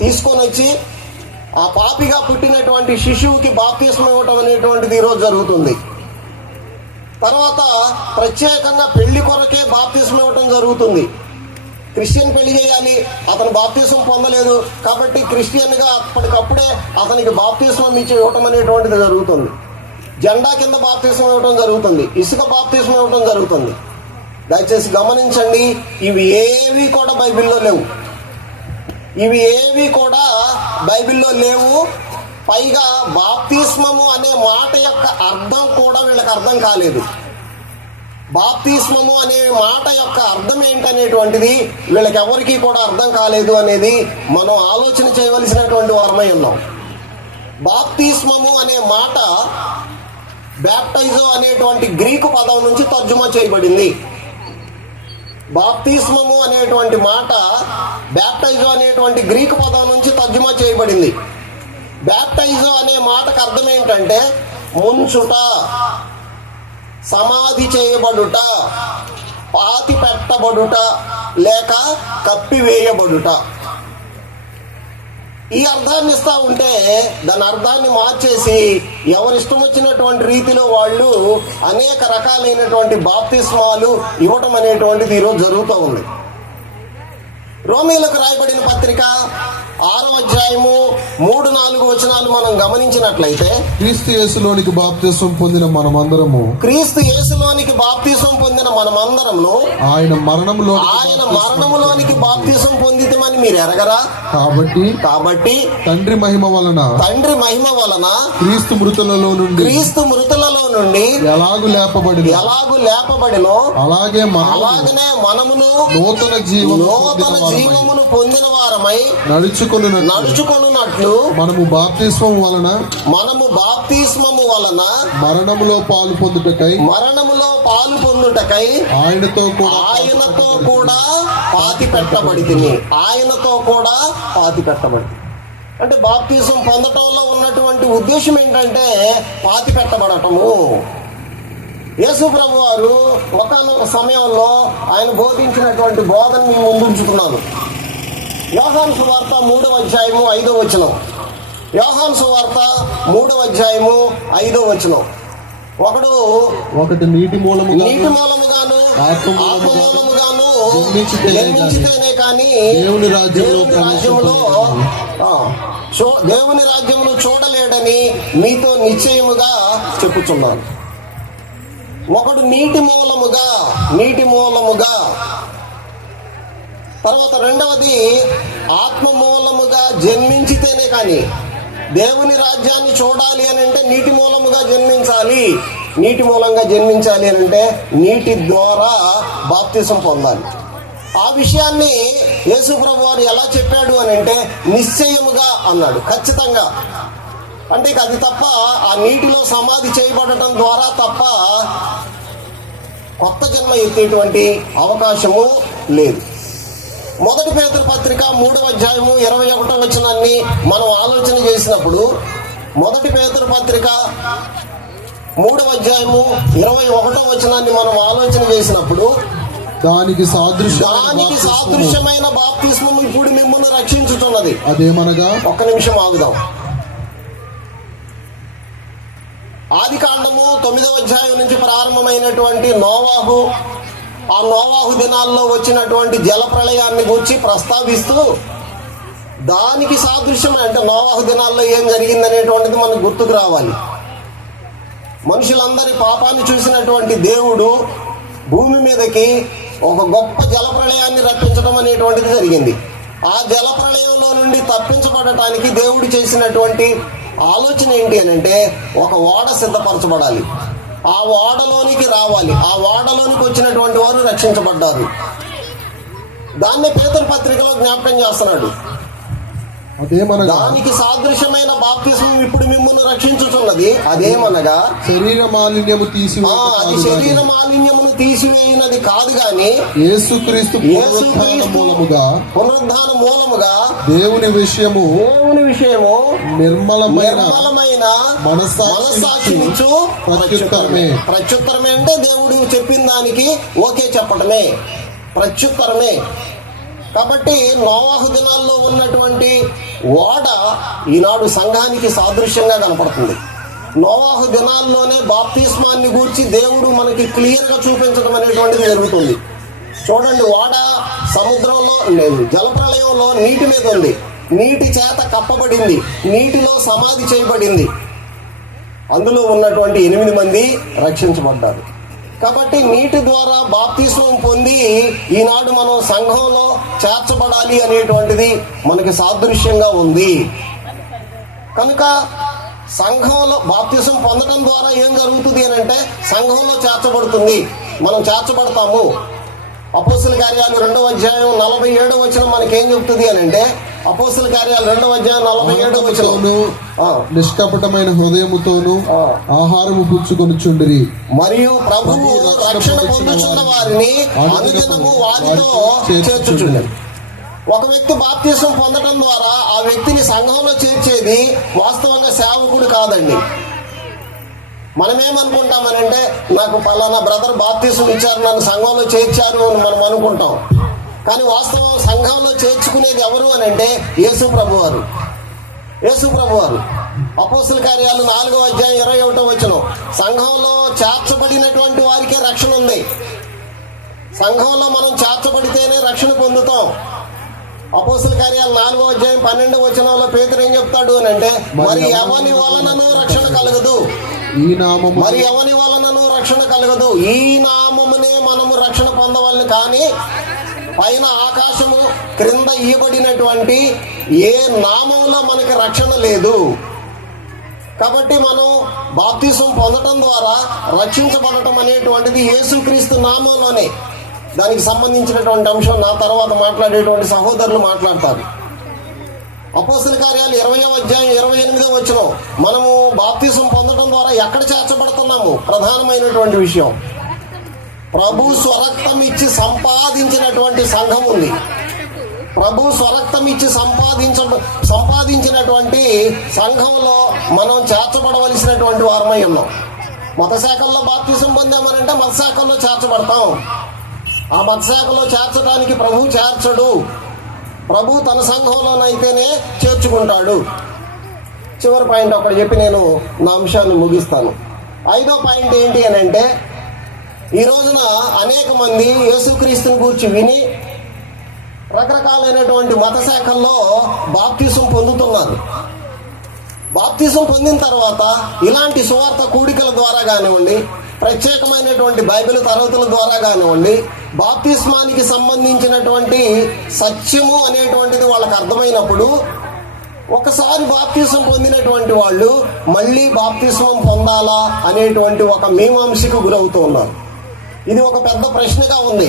తీసుకొని వచ్చి ఆ పాపిగా పుట్టినటువంటి శిశువుకి బాప్తిస్మం ఇవ్వటం అనేటువంటిది ఈరోజు జరుగుతుంది. తర్వాత ప్రత్యేకంగా పెళ్లి కొరకే బాప్తిస్మం ఇవ్వటం జరుగుతుంది. క్రిస్టియన్ పెళ్లి చేయాలి, అతను బాప్తిస్మం పొందలేదు కాబట్టి క్రిస్టియన్గా అప్పటికప్పుడే అతనికి బాప్తిస్మం ఇచ్చి ఇవ్వటం అనేటువంటిది జరుగుతుంది. జెండా కింద బాప్తిస్మం ఇవ్వటం జరుగుతుంది, ఇసుక బాప్తిస్మం ఇవ్వటం జరుగుతుంది. దయచేసి గమనించండి, ఇవి ఏవి కూడా బైబిల్లో లేవు. పైగా బాప్తిస్మము అనే మాట యొక్క అర్థం కూడా వీళ్ళకి అర్థం కాలేదు. బాప్తిస్మము అనే మాట యొక్క అర్థం ఏంటనేటువంటిది వీళ్ళకి ఎవరికీ కూడా అర్థం కాలేదు అనేది మనం ఆలోచన చేయవలసినటువంటి వారమై ఉన్నాం. బాప్తిస్మము అనే మాట బ్యాప్టైజో అనేటువంటి గ్రీకు పదం నుంచి తర్జుమా చేయబడింది. బాప్తిస్మము అనేటువంటి మాట బ్యాప్టైజో అనేటువంటి గ్రీకు పదం నుంచి తర్జుమా చేయబడింది. బ్యాప్టైజో అనే మాటకు అర్థం ఏంటంటే ముంచుట, సమాధి చేయబడుట, పాతి పెట్టబడుట లేక కప్పివేయబడుట. ఈ అర్థాన్ని ఇస్తా ఉంటే దాని అర్థాన్ని మార్చేసి ఎవరిష్టం వచ్చినటువంటి రీతిలో వాళ్ళు అనేక రకాలైనటువంటి బాప్తిస్మాలు ఇవ్వటం అనేటువంటిది ఈరోజు జరుగుతూ ఉంది. రోమీయులకు రాయబడిన పత్రిక 6వ అధ్యాయము 3-4 వచనాలు మనం గమనించినట్లయితే, క్రీస్తు యేసులోనికి బాప్తిసం పొందిన మనమందరము ఆయన మరణములోనికి బాప్తిసం పొందితమని మీరు ఎరగరా? కాబట్టి తండ్రి మహిమ వలన క్రీస్తు మృతులలో నుండి ఎలాగు లేపబడినో అలాగనే మనమును నూతన జీవమును పొందిన వారమై నడుచుకొనున్నట్లు మనము బాప్తిస్మము వలన మరణములో పాలు పొందుటకై ఆయనతో కూడా పాతి పెట్టబడితిని. అంటే బాప్తిసం పొందటంలో ఉన్నటువంటి ఉద్దేశం ఏంటంటే పాతి పెట్టబడటము. యేసు ప్రభు వారు ఒకానొక సమయంలో ఆయన బోధించినటువంటి బోధన నేను ముందుంచుతున్నాను. యోహాను సువార్త 3వ అధ్యాయము 5వ వచనం. యోహాను సువార్త 3వ అధ్యాయము 5వ వచనం. ఒకటి నీటి మూలముగాను ఆత్మ మూలముగాను జన్మించితేనే కానీ దేవుని రాజ్యమును చూడలేడని మీతో నిశ్చయముగా చెప్పుచున్నాను. ఒకడు నీటి మూలముగా, తర్వాత రెండవది ఆత్మ మూలముగా జన్మించితేనే కానీ దేవుని రాజ్యాన్ని చూడాలి అని అంటే నీటి మూలంగా జన్మించాలి అని అంటే నీటి ద్వారా బాప్తిసం పొందాలి. ఆ విషయాన్ని యేసు ప్రభు వారు ఎలా చెప్పాడు అని అంటే నిశ్చయముగా అన్నాడు, ఖచ్చితంగా. అంటే ఇక అది తప్ప ఆ నీటిలో సమాధి చేయబడటం ద్వారా తప్ప కొత్త జన్మ ఎత్తేటువంటి అవకాశము లేదు. 1 పేతురు పత్రిక 3వ అధ్యాయము 21వ వచనాన్ని మనం ఆలోచన చేసినప్పుడు, 1 పేతురు పత్రిక 3వ అధ్యాయము 21వ వచనాన్ని మనం ఆలోచన చేసినప్పుడు, దానికి సాదృశ్యమైన బాప్తిస్మము ఇప్పుడు మిమ్మల్ని రక్షించుతున్నది. అదేమనగా, ఒక్క నిమిషం ఆగుదాం. ఆదికాండము 9వ అధ్యాయం నుంచి ప్రారంభమైనటువంటి నోవాహు, ఆ నోవాహు దినాల్లో వచ్చినటువంటి జల ప్రళయాన్ని గురించి ప్రస్తావిస్తూ దానికి సాదృశ్యమే, అంటే నోవాహు దినాల్లో ఏం జరిగిందనేటువంటిది మనకు గుర్తుకు రావాలి. మనుషులందరి పాపాన్ని చూసినటువంటి దేవుడు భూమి మీదకి ఒక గొప్ప జల ప్రళయాన్ని రప్పించడం అనేటువంటిది జరిగింది. ఆ జల ప్రళయంలో నుండి తప్పించబడటానికి దేవుడు చేసినటువంటి ఆలోచన ఏంటి అని అంటే, ఒక ఓడ సిద్ధపరచబడాలి, ఆ ఓడలోనికి రావాలి, ఆ ఓడలోనికి వచ్చినటువంటి వారు రక్షించబడ్డారు. దాన్ని పేతురు పత్రికలో జ్ఞాపకం చేస్తున్నాడు. దానికి సాదృశ్యమైన బాప్తిస్మం ఇప్పుడు మిమ్మల్ని రక్షించుతున్నది. అదేమనగా శరీర మాలిన్యమును తీసివేయినది కాదు గాని యేసుక్రీస్తు పునరుద్ధాన మూలముగా దేవుని విషయము నిర్మలమైన మనస్సాక్షినిచ్చు ప్రత్యుత్తరమే. అంటే దేవుడు చెప్పిన దానికి ఓకే చెప్పటమే ప్రత్యుత్తరమే. కాబట్టి నోవాహు దినాల్లో ఉన్నటువంటి ఓడ ఈనాడు సంఘానికి సాదృశ్యంగా కనపడుతుంది. నోవాహు దినాల్లోనే బాప్తిస్మాన్ని గూర్చి దేవుడు మనకి క్లియర్గా చూపించడం అనేటువంటిది జరుగుతుంది. చూడండి, ఓడ సముద్రంలో లేదు, జలప్రళయంలో నీటి మీద ఉంది, నీటి చేత కప్పబడింది, నీటిలో సమాధి చేయబడింది. అందులో ఉన్నటువంటి 8 మంది రక్షించబడ్డారు. కాబట్టి నీటి ద్వారా బాప్తిస్మం పొంది ఈనాడు మనం సంఘంలో చేర్చబడాలి అనేటువంటిది మనకి సాదృశ్యంగా ఉంది. కనుక సంఘంలో బాప్తిస్మం పొందడం ద్వారా ఏం జరుగుతుంది అని అంటే సంఘంలో చేర్చబడుతుంది, మనం చేర్చబడతాము. అపోస్తుల కార్యాలు 2వ అధ్యాయం 47వ వచనం మనకేం చెప్తుంది అని అంటే, అపోస్తుల కార్యాలు 2వ అధ్యాయం 47వ వచనం, నిష్కపటమైన హృదయముతోను ఆహారము పుచ్చుకొనుచుండిరి మరియు ప్రభువు రక్షణ పొందుచున్న వారిని అనుదినము వారితో చేర్చుచుండిరి. ఒక వ్యక్తి బాప్తిస్మం పొందడం ద్వారా ఆ వ్యక్తిని సంఘంలో చేర్చేది వాస్తవంగా సేవకుడు కాదండి, మనమేమనుకుంటామనంటే నాకు పలానా బ్రదర్ బాప్తీసం ఇచ్చారు, నన్ను సంఘంలో చేర్చారు అని మనం అనుకుంటాం. కానీ వాస్తవం సంఘంలో చేర్చుకునేది ఎవరు అని అంటే యేసు ప్రభువారు. యేసు ప్రభువారు అపోస్తుల కార్యాలు 4వ అధ్యాయం 21వ వచనం, సంఘంలో చేర్చబడినటువంటి వారికే రక్షణ ఉంది. సంఘంలో మనం చేర్చబడితేనే రక్షణ పొందుతాం. అపోస్తుల కార్యాలు 4వ అధ్యాయం 12వ వచనంలో పేతురు ఏం చెప్తాడు అని అంటే, మరి ఎవని వలనను రక్షణ కలగదు, మరి ఎవని వలనను రక్షణ కలగదు, ఈ నామమునే మనము రక్షణ పొందవలని, కానీ పైన ఆకాశము క్రింద ఇయ్యబడినటువంటి ఏ నామంలో మనకి రక్షణ లేదు. కాబట్టి మనం బాప్తిసం పొందటం ద్వారా రక్షించబడటం అనేటువంటిది యేసుక్రీస్తు నామంలోనే. దానికి సంబంధించినటువంటి అంశం నా తర్వాత మాట్లాడేటువంటి సహోదరులు మాట్లాడతారు. అపోస్తుల కార్యాలు 20వ అధ్యాయం 28వ వచనం, మనము బాప్తిసం పొందడం ద్వారా ఎక్కడ చేర్చబడుతున్నాము? ప్రధానమైనటువంటి విషయం, ప్రభు స్వరక్తం ఇచ్చి సంపాదించినటువంటి సంఘం ఉంది. ప్రభు స్వరక్తం ఇచ్చి సంపాదించినటువంటి సంఘంలో మనం చేర్చబడవలసినటువంటి వారమై ఉన్నాం. మతశాఖల్లో బాప్తిసం పొందామనంటే మతశాఖల్లో చేర్చబడతాం. ఆ మతశాఖలో చేర్చడానికి ప్రభు చేర్చడు. ప్రభు తన సంఘంలోనైతేనే చేర్చుకుంటాడు. చివరి పాయింట్ ఒకటి చెప్పి నేను నా అంశాన్ని ముగిస్తాను. 5వ పాయింట్ ఏంటి అని అంటే, ఈ రోజున అనేక మంది యేసుక్రీస్తుని గురించి విని రకరకాలైనటువంటి మత శాఖల్లో బాప్తిసం పొందుతున్నారు. బాప్తిసం పొందిన తర్వాత ఇలాంటి సువార్త కూడికల ద్వారా కానివ్వండి, ప్రత్యేకమైనటువంటి బైబిల్ తరగతుల ద్వారా కానివ్వండి, బాప్తిస్మానికి సంబంధించినటువంటి సత్యము అనేటువంటిది వాళ్ళకి అర్థమైనప్పుడు, ఒకసారి బాప్తిసం పొందినటువంటి వాళ్ళు మళ్ళీ బాప్తిస్మం పొందాలా అనేటువంటి ఒక మీమాంసకు గురవుతూ ఉన్నారు. ఇది ఒక పెద్ద ప్రశ్నగా ఉంది.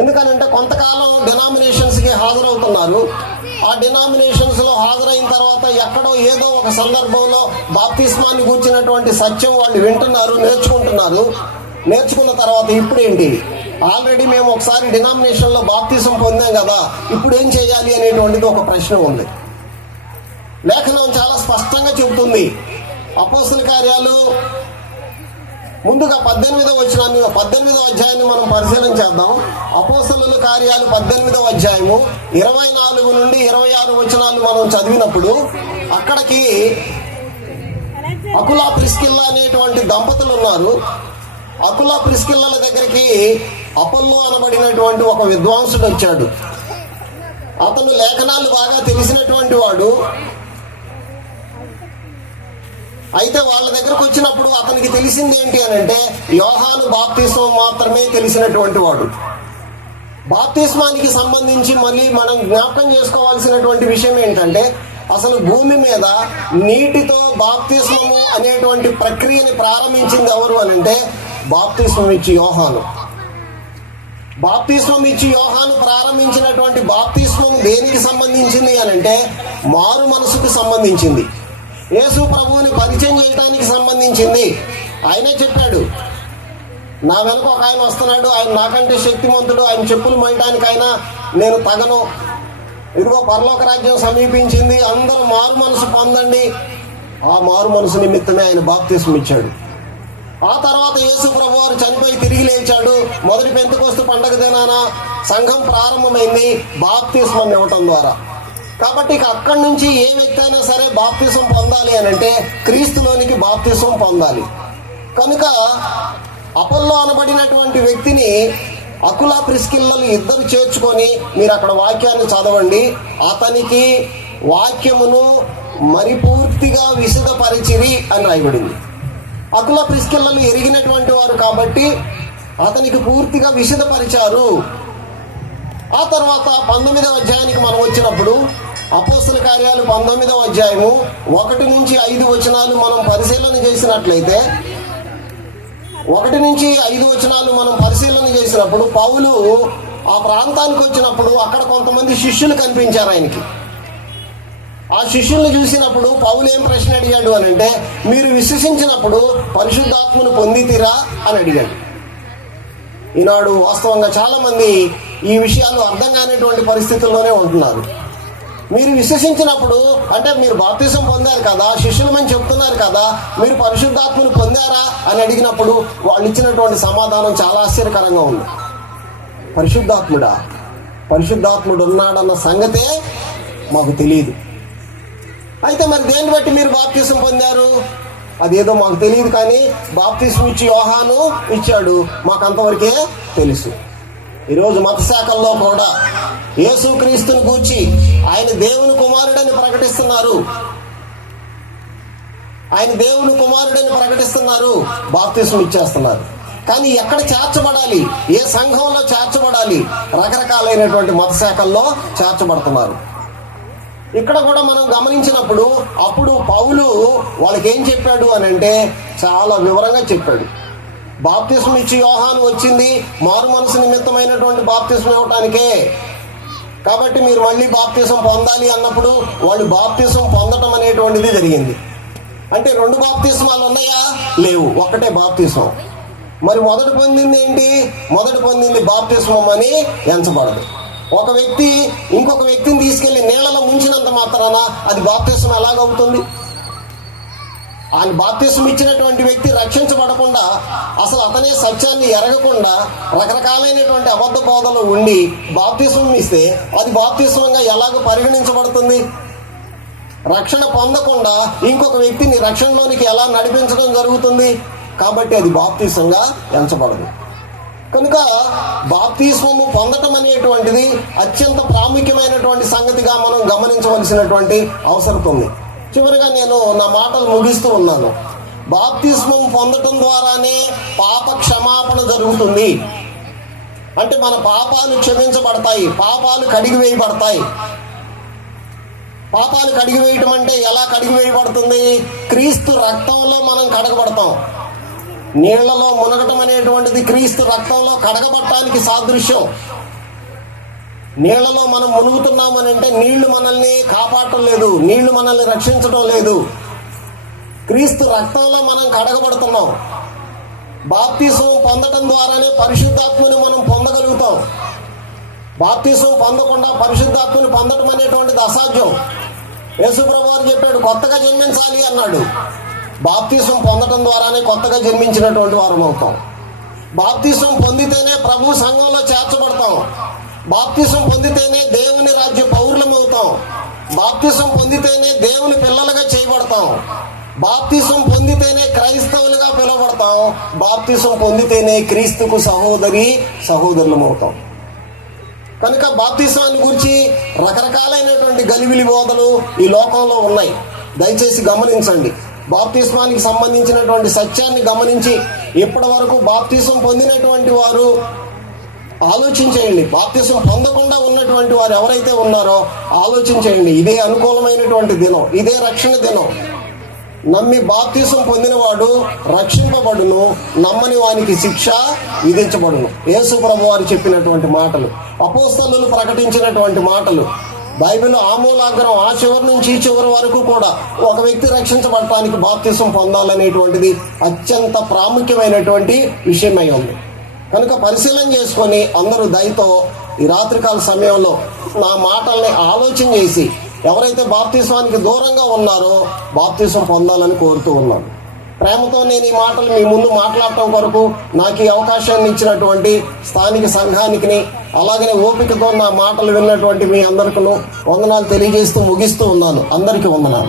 ఎందుకనంటే కొంతకాలం డినామినేషన్స్కి హాజరవుతున్నారు. ఆ డినామినేషన్స్లో హాజరైన తర్వాత ఎక్కడో ఏదో ఒక సందర్భంలో బాప్తిస్మాన్ని కూర్చున్నటువంటి సత్యం వాళ్ళు వింటున్నారు, నేర్చుకుంటున్నారు. నేర్చుకున్న తర్వాత ఇప్పుడేంటి, ఆల్రెడీ మేము ఒకసారి డినామినేషన్లో బాప్తిసం పొందాం కదా, ఇప్పుడు ఏం చేయాలి అనేటువంటిది ఒక ప్రశ్న ఉంది. లేఖనం చాలా స్పష్టంగా చెబుతుంది. అపోస్తుల కార్యాలు ముందుగా 18వ అధ్యాయాన్ని మనం పరిశీలన చేద్దాం. అపోస్తలుల కార్యాలు 18వ అధ్యాయము 24 నుండి 26 వచనాలు మనం చదివినప్పుడు, అక్కడికి అకులా ప్రిస్కిల్లా అనేటువంటి దంపతులు ఉన్నారు. అకులా ప్రిస్కిల్లల దగ్గరికి అపోల్లో అనబడినటువంటి ఒక విద్వాంసుడు వచ్చాడు. అతను లేఖనాలు బాగా తెలిసినటువంటి వాడు. అయితే వాళ్ళ దగ్గరకు వచ్చినప్పుడు అతనికి తెలిసింది ఏంటి అని అంటే, యోహాను బాప్తిస్మం మాత్రమే తెలిసినటువంటి వాడు. బాప్తిస్మానికి సంబంధించి మళ్ళీ మనం జ్ఞాపకం చేసుకోవాల్సినటువంటి విషయం ఏంటంటే, అసలు భూమి మీద నీటితో బాప్తిస్మము అనేటువంటి ప్రక్రియని ప్రారంభించింది ఎవరు అని అంటే, బాప్తిస్మం ఇచ్చి యోహాను. బాప్తిస్మం ఇచ్చి యోహాను ప్రారంభించినటువంటి బాప్తిస్మం దేనికి సంబంధించింది అని అంటే, మారు మనసుకు సంబంధించింది. యేసు ప్రభువుని పరిచయం చేయడానికి సంబంధించింది. ఆయనే చెప్పాడు, నా వెనుక ఒక ఆయన వస్తున్నాడు, ఆయన నాకంటే శక్తిమంతుడు, ఆయన చెప్పులు మోయడానికి ఆయన నేను తగను, ఇదిగో పరలోక రాజ్యం సమీపించింది, అందరూ మారు మనసు పొందండి. ఆ మారు మనసు నిమిత్తమే ఆయన బాప్తిస్మం ఇచ్చాడు. ఆ తర్వాత యేసు ప్రభు వారు చనిపోయి తిరిగి లేచాడు. మొదటి పెంతెకొస్తు పండగ దినాన సంఘం ప్రారంభమైంది బాప్తిస్మం ఇవ్వటం ద్వారా. కాబట్టి ఇక అక్కడి నుంచి ఏ వ్యక్తి అయినా సరే బాప్తిసం పొందాలి అని అంటే క్రీస్తులోనికి బాప్తిసం పొందాలి. కనుక అపోల్లో అనబడినటువంటి వ్యక్తిని అకులా ప్రిస్కిల్లలు ఇద్దరు చేర్చుకొని మీరు అక్కడ వాక్యాన్ని చదవండి. అతనికి వాక్యమును మరిపూర్తిగా విశదపరిచిరి అని రాయబడింది. అకులా ప్రిస్కిల్లలు ఎరిగినటువంటి వారు కాబట్టి అతనికి పూర్తిగా విశదపరిచారు. ఆ తర్వాత 19వ అధ్యాయానికి మనం వచ్చినప్పుడు, అపోస్తల కార్యాలు 19వ అధ్యాయము 1 నుంచి 5 వచనాలు మనం పరిశీలన చేసినట్లయితే, 1 నుంచి 5 వచనాలు మనం పరిశీలన చేసినప్పుడు, పౌలు ఆ ప్రాంతానికి వచ్చినప్పుడు అక్కడ కొంతమంది శిష్యులు కనిపించారు ఆయనకి. ఆ శిష్యుల్ని చూసినప్పుడు పౌలు ఏం ప్రశ్న అడిగాడు అని అంటే, మీరు విశ్వసించినప్పుడు పరిశుద్ధాత్మను పొందితిరా అని అడిగాడు. ఈనాడు వాస్తవంగా చాలా మంది ఈ విషయాలు అర్థం కానిటువంటి పరిస్థితుల్లోనే ఉంటున్నారు. మీరు విశ్వసించినప్పుడు అంటే మీరు బాప్తిసం పొందారు కదా, శిష్యులమని చెప్తున్నారు కదా, మీరు పరిశుద్ధాత్మను పొందారా అని అడిగినప్పుడు వాళ్ళు ఇచ్చినటువంటి సమాధానం చాలా ఆశ్చర్యకరంగా ఉంది. పరిశుద్ధాత్ముడు ఉన్నాడన్న సంగతే మాకు తెలియదు. అయితే మరి దేన్ని బట్టి మీరు బాప్తిసం పొందారు? అదేదో మాకు తెలియదు, కానీ బాప్తిసం ఇచ్చి యోహాను ఇచ్చాడు, మాకు అంతవరకే తెలుసు. ఈరోజు మత శాఖల్లో కూడా యేసుక్రీస్తుని గూర్చి ఆయన దేవుని కుమారుడని ప్రకటిస్తున్నారు, బాప్తిసం ఇచ్చేస్తున్నారు. కానీ ఎక్కడ చేర్చబడాలి, ఏ సంఘంలో చేర్చబడాలి, రకరకాలైనటువంటి మత శాఖల్లో చేర్చబడుతున్నారు. ఇక్కడ కూడా మనం గమనించినప్పుడు అప్పుడు పౌలు వాళ్ళకి ఏం చెప్పాడు అని అంటే చాలా వివరంగా చెప్పాడు. బాప్తిస్మం ఇచ్చి యోహాను వచ్చింది మారు మనసు నిమిత్తమైనటువంటి బాప్తిస్మం ఇవ్వటానికే. కాబట్టి మీరు మళ్ళీ బాప్తిసం పొందాలి అన్నప్పుడు వాళ్ళు బాప్తిసం పొందటం అనేటువంటిది జరిగింది. అంటే 2 బాప్తిస్మాలు ఉన్నాయా? లేవు, ఒక్కటే బాప్తిసం. మరి మొదట పొందింది ఏంటి? మొదట పొందింది బాప్తిస్మం అని ఎంచబడదు. ఒక వ్యక్తి ఇంకొక వ్యక్తిని తీసుకెళ్లి నీళ్లలో ముంచినంత మాత్రాన అది బాప్తిసం ఎలాగవుతుంది? ఆయన బాప్తిసం ఇచ్చినటువంటి వ్యక్తి రక్షించబడకుండా, అసలు అతనే సత్యాన్ని ఎరగకుండా రకరకాలైనటువంటి అబద్ధ బోధలు ఉండి బాప్తిసం ఇస్తే అది బాప్తిసంగా ఎలాగో పరిగణించబడుతుంది? రక్షణ పొందకుండా ఇంకొక వ్యక్తిని రక్షణలోనికి ఎలా నడిపించడం జరుగుతుంది? కాబట్టి అది బాప్తిసంగా ఎంచబడదు. కనుక బాప్తిస్మము పొందటం అనేటువంటిది అత్యంత ప్రాముఖ్యమైనటువంటి సంగతిగా మనం గమనించవలసినటువంటి అవసరం ఉంది. చివరిగా నేను నా మాటలు ముగిస్తూ ఉన్నాను. బాప్తిస్మం పొందటం ద్వారానే పాప క్షమాపణ జరుగుతుంది. అంటే మన పాపాలు క్షమించబడతాయి, పాపాలు కడిగివేయబడతాయి. పాపాలు కడిగివేయటం అంటే ఎలా కడిగివేయబడుతుంది? క్రీస్తు రక్తంలో మనం కడగబడతాం. నీళ్లలో మునగటం అనేటువంటిది క్రీస్తు రక్తంలో కడగబట్టడానికి సాదృశ్యం. నీళ్లలో మనం మునుగుతున్నామని అంటే నీళ్లు మనల్ని కాపాడటం లేదు, నీళ్లు మనల్ని రక్షించడం లేదు. క్రీస్తు రక్తంలో మనం కడగబడుతున్నాం. బాప్తిసం పొందటం ద్వారానే పరిశుద్ధాత్మని మనం పొందగలుగుతాం. బాప్తిసం పొందకుండా పరిశుద్ధాత్మని పొందటం అనేటువంటిది అసాధ్యం. యేసుప్రభువు వారు చెప్పాడు, కొత్తగా జన్మించాలి అన్నాడు. బాప్తిసం పొందటం ద్వారానే కొత్తగా జన్మించినటువంటి వారం అవుతాం. బాప్తిసం పొందితేనే ప్రభు సంఘంలో చేర్చబడతాం. బాప్తిసం పొందితేనే దేవుని రాజ్య పౌరులం అవుతాం. బాప్తిసం పొందితేనే దేవుని పిల్లలుగా చేయబడతాం. బాప్తిసం పొందితేనే క్రైస్తవులుగా పిలువబడతాం. బాప్తిసం పొందితేనే క్రీస్తుకు సహోదరులం అవుతాం. కనుక బాప్తిసాన్ని గురించి రకరకాలైనటువంటి గలిబిలి బోధలు ఈ లోకంలో ఉన్నాయి. దయచేసి గమనించండి. బాప్తిస్మానికి సంబంధించినటువంటి సత్యాన్ని గమనించి ఇప్పటి వరకు బాప్తిసం పొందినటువంటి వారు ఆలోచించేయండి. బాప్తిసం పొందకుండా ఉన్నటువంటి వారు ఎవరైతే ఉన్నారో ఆలోచించేయండి. ఇదే అనుకూలమైనటువంటి దినం, ఇదే రక్షణ దినం. నమ్మి బాప్తిసం పొందినవాడు రక్షింపబడును, నమ్మని వానికి శిక్ష విధించబడును. యేసు ప్రభువు వారు చెప్పినటువంటి మాటలు, అపోస్తలులు ప్రకటించినటువంటి మాటలు, బైబిల్ ఆమూలాగ్రం ఆ చివరి నుంచి ఈ చివరి వరకు కూడా ఒక వ్యక్తి రక్షించబడటానికి బాప్తిసం పొందాలనేటువంటిది అత్యంత ప్రాముఖ్యమైనటువంటి విషయమై ఉంది. కనుక పరిశీలన చేసుకొని అందరూ దయతో ఈ రాత్రికాల సమయంలో నా మాటల్ని ఆలోచన చేసి ఎవరైతే బాప్తిస్మానికి దూరంగా ఉన్నారో బాప్తిసం పొందాలని కోరుతూ ఉన్నాను. ప్రేమతో నేను ఈ మాటలు మీ ముందు మాట్లాడటం కొరకు నాకు ఈ అవకాశాన్ని ఇచ్చినటువంటి స్థానిక సంఘానికి, అలాగనే ఓపికతో నా మాటలు విన్నటువంటి మీ అందరికీ వందనాలు తెలియజేస్తూ ముగిస్తూ ఉన్నాను. అందరికీ వందనాలు.